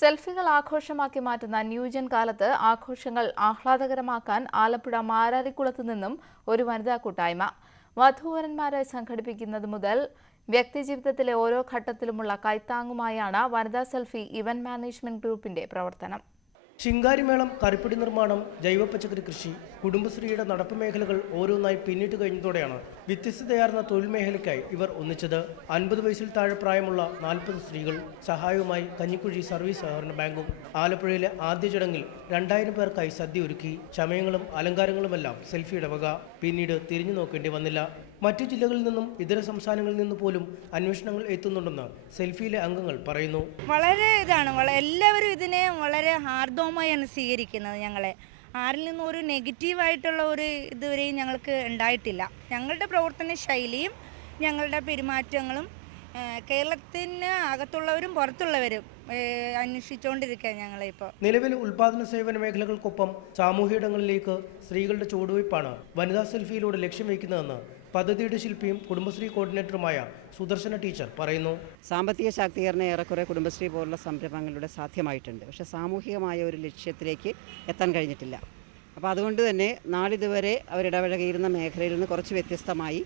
സെൽഫികൾ ആഘോഷമാക്കി മാറ്റുന്ന ന്യൂജൻ കാലത്ത് ആഘോഷങ്ങൾ ആഹ്ലാദകരമാക്കാൻ ആലപ്പുഴ മാരാരിക്കുളത്ത് നിന്നും ഒരു വനിതാ കൂട്ടായ്മ. വധൂവരന്മാരെ സംഘടിപ്പിക്കുന്നത് മുതൽ വ്യക്തിജീവിതത്തിലെ ഓരോ ഘട്ടത്തിലുമുള്ള കൈത്താങ്ങുമായാണ് വനിതാ സെൽഫി ഇവന്റ് മാനേജ്മെന്റ് ഗ്രൂപ്പിന്റെ പ്രവർത്തനം. ശിങ്കാരിമേളം, കറിപ്പൊടി നിർമ്മാണം, ജൈവ പച്ചക്കറി കൃഷി, കുടുംബശ്രീയുടെ നടപ്പ് മേഖലകൾ ഓരോന്നായി പിന്നിട്ട് കഴിഞ്ഞതോടെയാണ് വ്യത്യസ്തതയാർന്ന തൊഴിൽ മേഖലയ്ക്കായി ഇവർ ഒന്നിച്ചത്. 50 വയസ്സിൽ താഴെ പ്രായമുള്ള 40 സ്ത്രീകൾ സഹായവുമായി കഞ്ഞിക്കുഴി സർവീസ് സഹകരണ ബാങ്കും. ആലപ്പുഴയിലെ ആദ്യ ചടങ്ങിൽ 2000 പേർക്കായി സദ്യ ഒരുക്കി. ചമയങ്ങളും അലങ്കാരങ്ങളുമെല്ലാം സെൽഫിയുടെ വക. പിന്നീട് തിരിഞ്ഞു നോക്കേണ്ടി വന്നില്ല. മറ്റു ജില്ലകളിൽ നിന്നും ഇതര സംസ്ഥാനങ്ങളിൽ നിന്ന് പോലും അന്വേഷണങ്ങൾ എത്തുന്നുണ്ടെന്ന് സെൽഫിയിലെ അംഗങ്ങൾ പറയുന്നു. വളരെ എല്ലാവരും ഇതിനെ വളരെ ഹാർദവമായാണ് സ്വീകരിക്കുന്നത്. ഞങ്ങളെ ആരിൽ നിന്നും ഒരു നെഗറ്റീവായിട്ടുള്ള ഒരു ഇതുവരെയും ഞങ്ങൾക്ക് ഉണ്ടായിട്ടില്ല. ഞങ്ങളുടെ പ്രവർത്തന ശൈലിയും ഞങ്ങളുടെ പെരുമാറ്റങ്ങളും കേരളത്തിന് അകത്തുള്ളവരും പുറത്തുള്ളവരും അന്വേഷിച്ചുകൊണ്ടിരിക്കുക. ഞങ്ങളിപ്പോൾ നിലവിൽ ഉൽപാദന സേവന മേഖലകൾക്കൊപ്പം സാമൂഹികയിടങ്ങളിലേക്ക് സ്ത്രീകളുടെ ചുവടുവയ്പ്പാണ് വനിതാ സെൽഫിയിലൂടെ ലക്ഷ്യം വയ്ക്കുന്നതെന്ന് പദ്ധതിയുടെ ശില്പിയും കുടുംബശ്രീ കോർഡിനേറ്ററുമായ സുദർശന ടീച്ചർ പറയുന്നു. സാമ്പത്തിക ശാക്തീകരണം ഏറെക്കുറെ കുടുംബശ്രീ പോലുള്ള സംരംഭങ്ങളിലൂടെ സാധ്യമായിട്ടുണ്ട്. പക്ഷേ സാമൂഹികമായ ഒരു ലക്ഷ്യത്തിലേക്ക് എത്താൻ കഴിഞ്ഞിട്ടില്ല. അപ്പോൾ അതുകൊണ്ട് തന്നെ നാളിതുവരെ അവരിടപഴകിയിരുന്ന മേഖലയിൽ നിന്ന് കുറച്ച് വ്യത്യസ്തമായി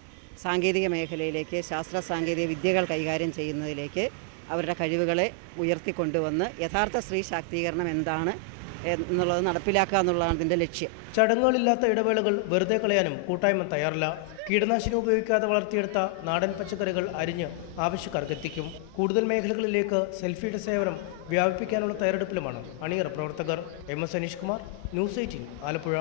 സാങ്കേതിക മേഖലയിലേക്ക്, ശാസ്ത്ര സാങ്കേതിക വിദ്യകൾ കൈകാര്യം ചെയ്യുന്നതിലേക്ക് അവരുടെ കഴിവുകളെ ഉയർത്തിക്കൊണ്ടുവന്ന് യഥാർത്ഥ സ്ത്രീ ശാക്തീകരണം എന്താണ് എന്നുള്ളത് നടപ്പിലാക്കുക എന്നുള്ളതാണ് ഇതിൻ്റെ ലക്ഷ്യം. ചടങ്ങുകളില്ലാത്ത ഇടവേളകൾ വെറുതെ കളയാനും കൂട്ടായ്മ തയ്യാറില്ല. കീടനാശിനി ഉപയോഗിക്കാതെ വളർത്തിയെടുത്ത നാടൻ പച്ചക്കറികൾ അരിഞ്ഞ് ആവശ്യക്കാർക്ക് എത്തിക്കും. കൂടുതൽ മേഖലകളിലേക്ക് സെൽഫിയുടെ സേവനം വ്യാപിപ്പിക്കാനുള്ള തയ്യാറെടുപ്പിലുമാണ് അണിയറ പ്രവർത്തകർ. MS Aneesh Kumar, News 18, Alappuzha.